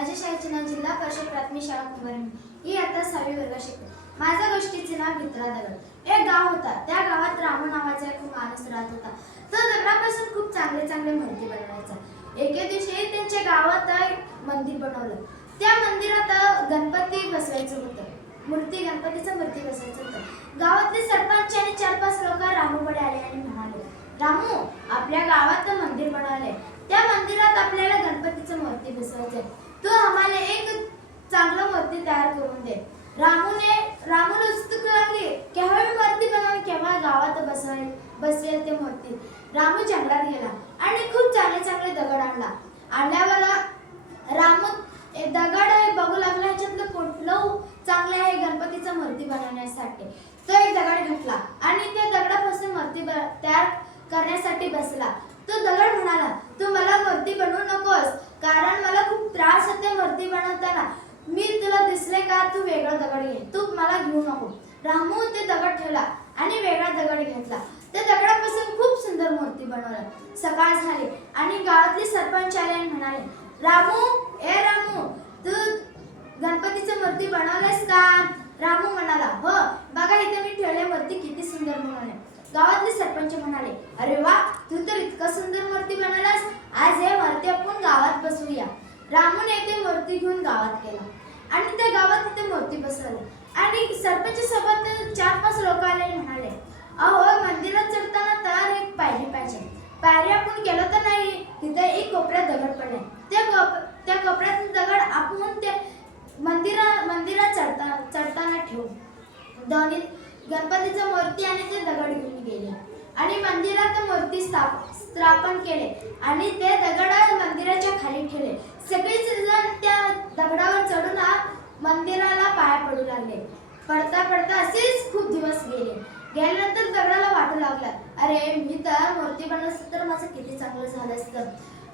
माझ्या शाळेचे नाव जिल्हा परिषद प्राथमिक शाळा कुंभारणी. ही आता 6वी वर्गात शिकते. माझ्या गोष्टीचे नाव भित्रा दगड. एक गाव होता. त्या गावात रामू नावाचा एक माणूस राहत होता. तो दगडापासून खूप चांगले मूर्ती बनवायचा. एके दिवशी त्यांच्या गावात मंदिर बनवलं. त्या मंदिरात गणपती बसवायचं होतं. गणपतीचं मूर्ती बसवायचं होतं. गावातले सरपंच आणि 4-5 लोक रामूकडे आले आणि म्हणाले, रामू, आपल्या गावात मंदिर बनवलंय. त्या मंदिरात आपल्याला गणपतीचं मूर्ती बसवायचंय. तू आम्हाला एक चांगलं मूर्ती तयार करून दे. रामूला उत्सुक लागली. केव्हा मूर्ती बनवून केव्हा गावात बसवेल ते मूर्ती. रामू जंगलात गेला आणि खूप चांगले दगड आणल्यावर रामू दगड बघू लागला. ह्याच्यातलं कुठलं चांगलं आहे गणपतीचं मूर्ती बनवण्यासाठी. तो एक दगड घेतला आणि त्या दगडापासून मूर्ती तयार करण्यासाठी बसला. तो दगड म्हणाला, तू मला मूर्ती बनवू नकोस, कारण मला खूप त्रास होते मूर्ती बनवताना. मी तुला दिसले का? तू वेगळा दगड घे, तू मला घेऊ नको. रामू ते दगड ठेवला आणि वेगळा दगड घेतला. त्या दगडापासून खूप सुंदर मूर्ती बनवली. सकाळ झाली आणि गावातले सरपंच आले आणि म्हणाले, रामू, तू गणपतीची मूर्ती बनवलीस का? रामू म्हणाला, हो, बघा इथे मी ठेवले मूर्ती किती सुंदर बनवली. गावातले सरपंच म्हणाले, अरे वा, तू तर इतका सुंदर मूर्ती बनवलास. आज हे मूर्ती आपण गावात बसवूया. रामूने ते मूर्ती घेऊन गावात गेला आणि त्या गावात तिथे मूर्ती बसवली. आणि सरपंच सोबत 4-5 लोक आले आणि म्हणाले, अहो, मंदिरात चढताना तर एक पायरी पाहिजे. पायरी आपण गेलो तर नाही. तिथे एक कोपऱ्यात दगड पडले. त्या कोपऱ्यात दगड आपण ते मंदिरात चढताना ठेवू. दोन्ही गणपतीची मूर्ती आणि ते दगड घेऊन गेले आणि मंदिरात मूर्ती स्थापन केले आणि ते दगड मंदिराच्या खाली ठेवले. सगळेच जण त्या दगडावर चढून मंदिराला पाया पडू लागले. पडता असेच खूप दिवस गेल्यानंतर दगडाला वाटू लागला, अरे, मी तर मूर्ती बनवलं तर माझं किती चांगलं झालं असतं.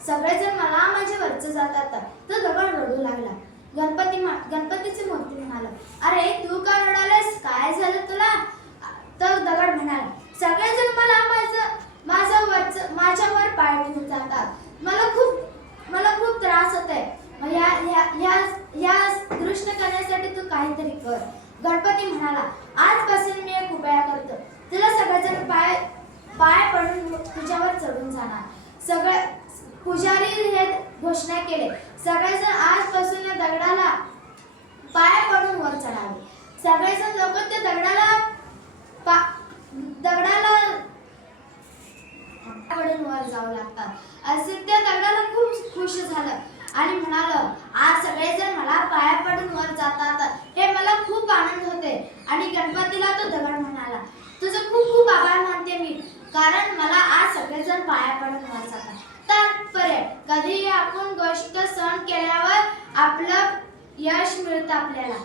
सगळेजण मला माझ्या वरचं जातात. तो दगड रडू लागला. गणपतीची मूर्ती म्हणाला, अरे, तू का रडालास? काय झालं तुला? तो दगड म्हणाला, सगळेजण मला माझ्यावर पाय ठेवून जातात. मला खूप त्रास होतोय. या दृष्ट करण्यासाठी तू काहीतरी कर. गणपती म्हणाला, आजपासून मी एक उपाय करतो. तुला सगळेजण पाय पडून तुझ्यावर चढून जाणार. सगळे पुजारी हे घोषणा केले. सगळेजण आजपासून या दगडाला पाय पडून वर चढावे. सगळेजण लोक त्या दगडाला पडून वर जाऊ लागतात. असे त्या दगडाला खूप खुश झालं आणि म्हणालं, आज सगळेजण मला पाया पडून वर जातात, हे मला खूप आनंद होते. आणि गणपतीला तो दगड म्हणाला, तुझं खूप आभार मानते मी, कारण मला आज सगळेजण पाया पडून वर जातात. तात्पर्य, कधीही आपण गोष्ट सहन केल्यावर आपलं यश मिळतं आपल्याला.